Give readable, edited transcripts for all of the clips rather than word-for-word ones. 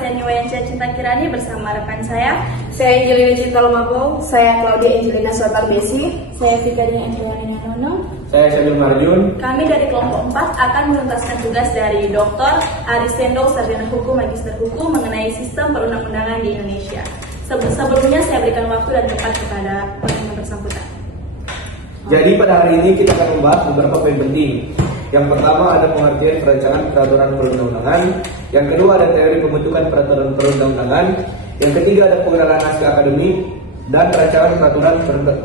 saya Niwayansyah Cinta Kirani bersama rekan saya Angelina Cinta Lumapo, saya Claudia Angelina Suatar Besi, saya Fikadina Angelina Nono, saya Syamil Marjun. Kami dari kelompok 4 akan menuntaskan tugas dari Dr. Arisendo, Sarjana Hukum, Magister Hukum mengenai sistem perundang-undangan di Indonesia. Sebelumnya saya berikan waktu dan tempat kepada yang bersangkutan. Jadi pada hari ini kita akan membahas beberapa poin penting. Yang pertama ada pengertian perancangan peraturan perundang-undangan. Yang kedua ada teori pembentukan peraturan perundang-undangan. Yang ketiga ada pengenalan naskah akademik dan perancangan peraturan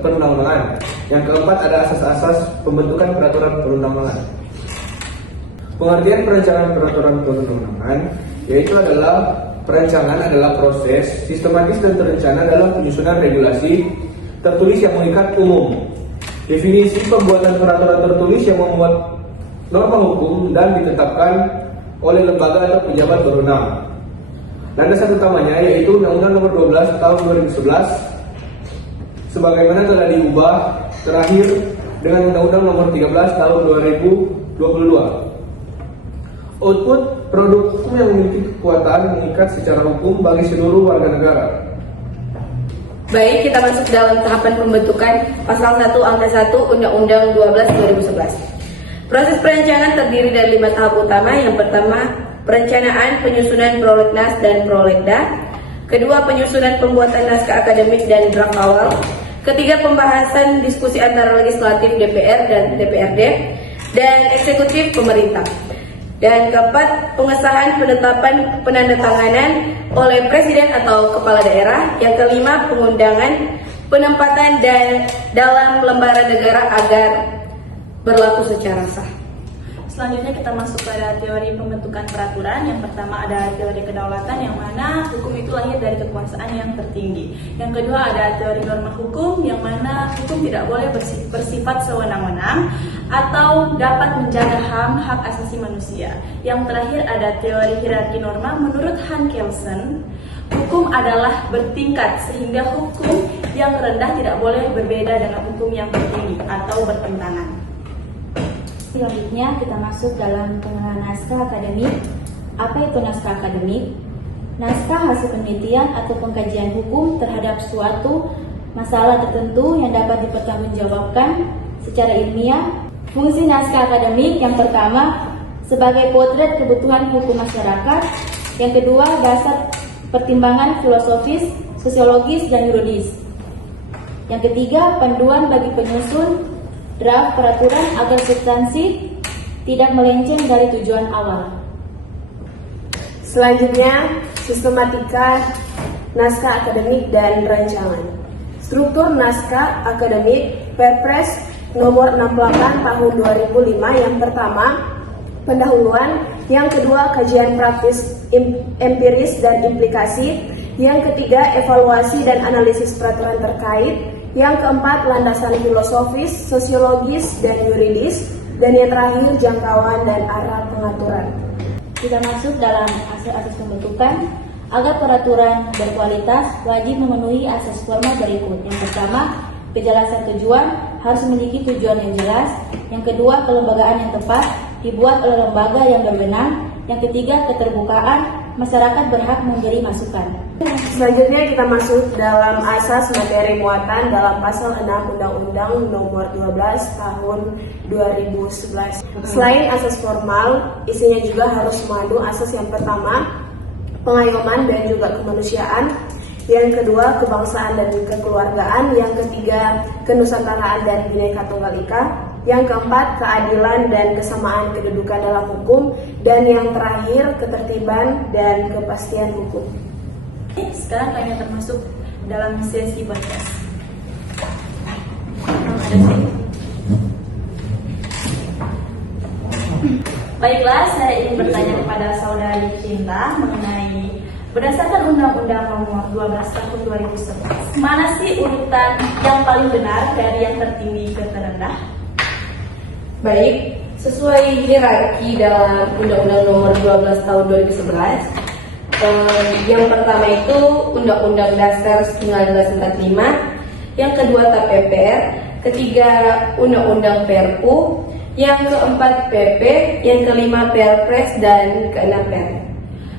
perundang-undangan. Yang keempat ada asas-asas pembentukan peraturan perundang-undangan. Pengertian perancangan peraturan perundang-undangan yaitu perancangan adalah proses sistematis dan terencana dalam penyusunan regulasi tertulis yang mengikat umum. Definisi pembuatan peraturan tertulis yang membuat norma hukum dan ditetapkan oleh lembaga atau pejabat berwenang. Landasan utamanya yaitu Undang-Undang Nomor 12 Tahun 2011 sebagaimana telah diubah terakhir dengan Undang-Undang Nomor 13 Tahun 2022. Output produk hukum yang memiliki kekuatan mengikat secara hukum bagi seluruh warga negara. Baik, kita masuk dalam tahapan pembentukan Pasal 1 Angka 1 Undang-Undang 12 2011. Proses perancangan terdiri dari 5 tahap utama. Yang pertama, perencanaan, penyusunan prolegnas dan prolegda. Kedua, penyusunan pembuatan naskah akademik dan draft awal. Ketiga, pembahasan diskusi antara legislatif DPR dan DPRD dan eksekutif pemerintah. Dan keempat, pengesahan penetapan penandatanganan oleh presiden atau kepala daerah. Yang kelima, pengundangan, penempatan dan dalam lembaran negara agar berlaku secara sah. Selanjutnya kita masuk pada teori pembentukan peraturan. Yang pertama ada teori kedaulatan yang mana hukum itu lahir dari kekuasaan yang tertinggi. Yang kedua ada teori norma hukum yang mana hukum tidak boleh bersifat sewenang-wenang atau dapat menjaga HAM, hak asasi manusia. Yang terakhir ada teori hierarki norma. Menurut Hans Kelsen, hukum adalah bertingkat sehingga hukum yang rendah tidak boleh berbeda dengan hukum yang tertinggi atau bertentangan. Selanjutnya kita masuk dalam pengenalan naskah akademik. Apa itu naskah akademik? Naskah hasil penelitian atau pengkajian hukum terhadap suatu masalah tertentu yang dapat dipertanggungjawabkan secara ilmiah. Fungsi naskah akademik yang pertama sebagai potret kebutuhan hukum masyarakat. Yang kedua dasar pertimbangan filosofis, sosiologis, dan yuridis. Yang ketiga panduan bagi penyusun draft peraturan agar substansi tidak melenceng dari tujuan awal. Selanjutnya, sistematika naskah akademik dan rancangan. Struktur naskah akademik Perpres Nomor 68 Tahun 2005. Yang pertama, pendahuluan. Yang kedua, kajian praktis, empiris dan implikasi. Yang ketiga, evaluasi dan analisis peraturan terkait. Yang keempat, landasan filosofis, sosiologis, dan yuridis. Dan yang terakhir, jangkauan dan arah pengaturan. Kita masuk dalam asas pembentukan. Agar peraturan berkualitas wajib memenuhi asas formal berikut. Yang pertama, kejelasan tujuan, harus memiliki tujuan yang jelas. Yang kedua, kelembagaan yang tepat, dibuat oleh lembaga yang berwenang. Yang ketiga, keterbukaan, masyarakat berhak memberi masukan. Selanjutnya kita masuk dalam asas materi muatan dalam pasal 6 Undang-Undang Nomor 12 Tahun 2011. Selain asas formal, isinya juga harus mengandung asas yang pertama, pengayoman dan juga kemanusiaan. Yang kedua, kebangsaan dan kekeluargaan. Yang ketiga, kenusataraan dan Bhinneka Tunggal Ika. Yang keempat, keadilan dan kesamaan kedudukan dalam hukum. Dan yang terakhir, ketertiban dan kepastian hukum. Sekarang kami akan masuk dalam sesi podcast. Baiklah, saya ingin bertanya kepada saudari Cinta mengenai berdasarkan Undang-Undang Nomor 12 Tahun 2011, mana sih urutan yang paling benar dari yang tertinggi ke terendah? Baik, sesuai hierarki dalam Undang-Undang Nomor 12 Tahun 2011, yang pertama itu Undang-Undang Dasar 1945, yang kedua KPPR, ketiga Undang-Undang Perpu, yang keempat PP, yang kelima Perpres, dan keenam Per.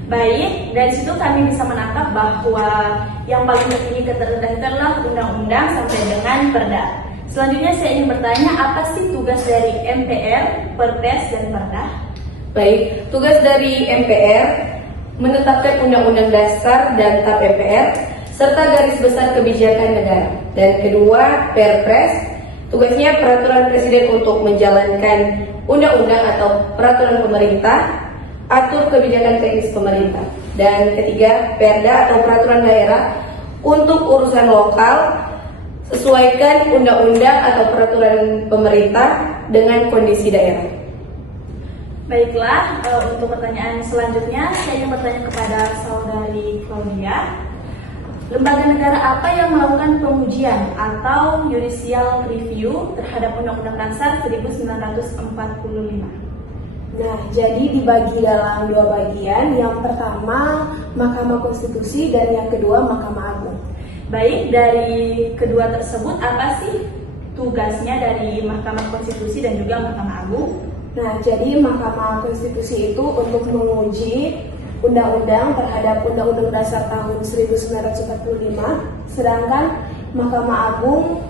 Baik, dari situ kami bisa menangkap bahwa yang paling tertinggi ke terendah itu adalah undang-undang sampai dengan perda. Selanjutnya saya ingin bertanya, apa sih tugas dari MPR, Perpres, dan Perda? Baik, tugas dari MPR menetapkan Undang-Undang Dasar dan TAP MPR serta garis besar kebijakan negara. Dan kedua, Perpres, tugasnya peraturan presiden untuk menjalankan undang-undang atau peraturan pemerintah, atur kebijakan teknis pemerintah. Dan ketiga, Perda atau peraturan daerah untuk urusan lokal, sesuaikan undang-undang atau peraturan pemerintah dengan kondisi daerah. Baiklah, untuk pertanyaan selanjutnya saya ingin bertanya kepada saudari Claudia. Lembaga negara apa yang melakukan pengujian atau judicial review terhadap Undang-Undang Dasar 1945? Nah, jadi dibagi dalam dua bagian. Yang pertama Mahkamah Konstitusi dan yang kedua Mahkamah Agung. Baik, dari kedua tersebut apa sih tugasnya dari Mahkamah Konstitusi dan juga Mahkamah Agung? Nah, jadi Mahkamah Konstitusi itu untuk menguji undang-undang terhadap Undang-Undang Dasar tahun 1945, sedangkan Mahkamah Agung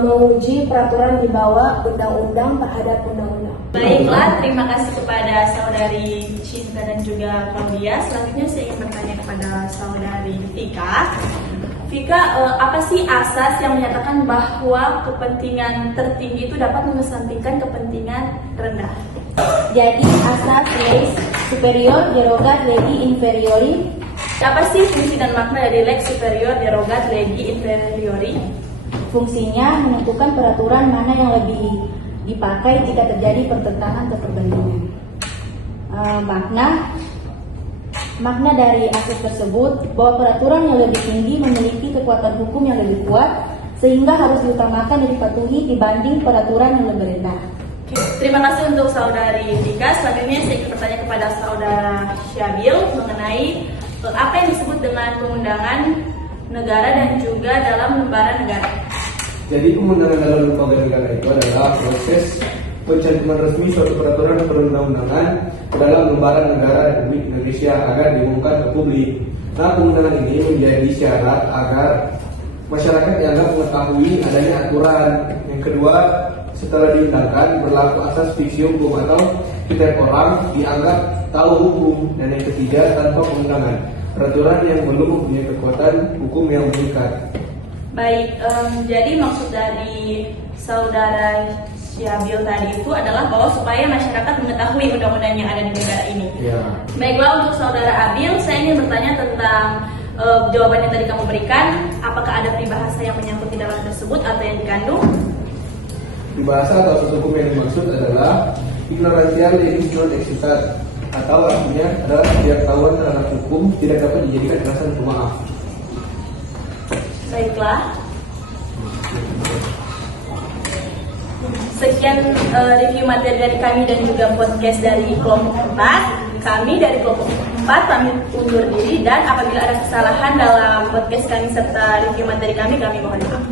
menguji peraturan di bawah undang-undang terhadap undang-undang. Baiklah, terima kasih kepada saudari Cinta dan juga Claudia. Selanjutnya saya ingin bertanya kepada saudari Vika. Vika, apa sih asas yang menyatakan bahwa kepentingan tertinggi itu dapat mengesampingkan kepentingan rendah? Jadi asas lex superior derogat legi inferiori. Apa sih fungsi dan makna dari lex superior derogat legi inferiori? Fungsinya menentukan peraturan mana yang lebih dipakai jika terjadi pertentangan atau perbandingan. Makna dari asas tersebut bahwa peraturan yang lebih tinggi memiliki kekuatan hukum yang lebih kuat sehingga harus diutamakan dan dipatuhi dibanding peraturan yang lebih rendah. Oke, terima kasih untuk saudari Vika. Selanjutnya saya ingin bertanya kepada saudara Syabil mengenai apa yang disebut dengan pengundangan negara dan juga dalam lembaran negara. Jadi pemundangan dalam lembaga negara itu adalah proses pencantuman resmi suatu peraturan perundang-undangan ke dalam lembaran negara Republik Indonesia agar diumumkan ke publik. Nah, pemundangan ini menjadi syarat agar masyarakat dianggap mengetahui adanya aturan. Yang kedua, setelah diundangkan berlaku asas fiksi hukum atau setiap orang dianggap tahu hukum. Dan yang ketiga, tanpa pemundangan, peraturan yang belum mempunyai kekuatan hukum yang mengikat. Baik, jadi maksud dari saudara Syabil tadi itu adalah bahwa supaya masyarakat mengetahui undang-undang yang ada di negara ini. Ya. Baiklah, untuk saudara Abil, saya ingin bertanya tentang jawaban yang tadi kamu berikan. Apakah ada peribahasa yang menyangkut di dalam tersebut atau yang dikandung? Peribahasa atau asas hukum yang dimaksud adalah ignorantia legis non excitat, atau artinya adalah ketidaktahuan terhadap hukum tidak dapat dijadikan alasan pemaaf. Baiklah. Sekian review materi dari kami dan juga podcast dari kelompok 4. Kami dari kelompok 4 pamit undur diri, dan apabila ada kesalahan dalam podcast kami serta review materi kami mohon maaf.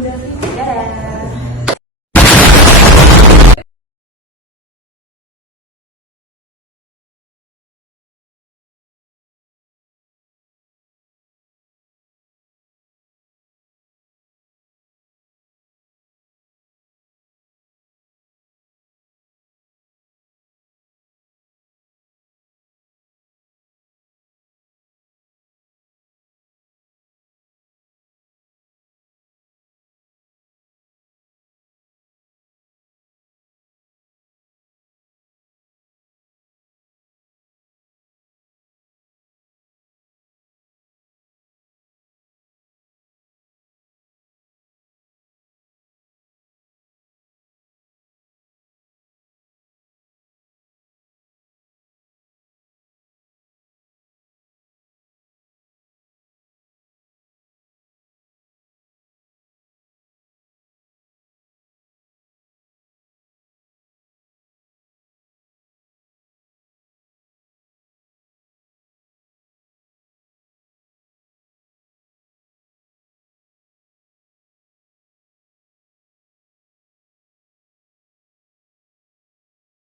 Dadah.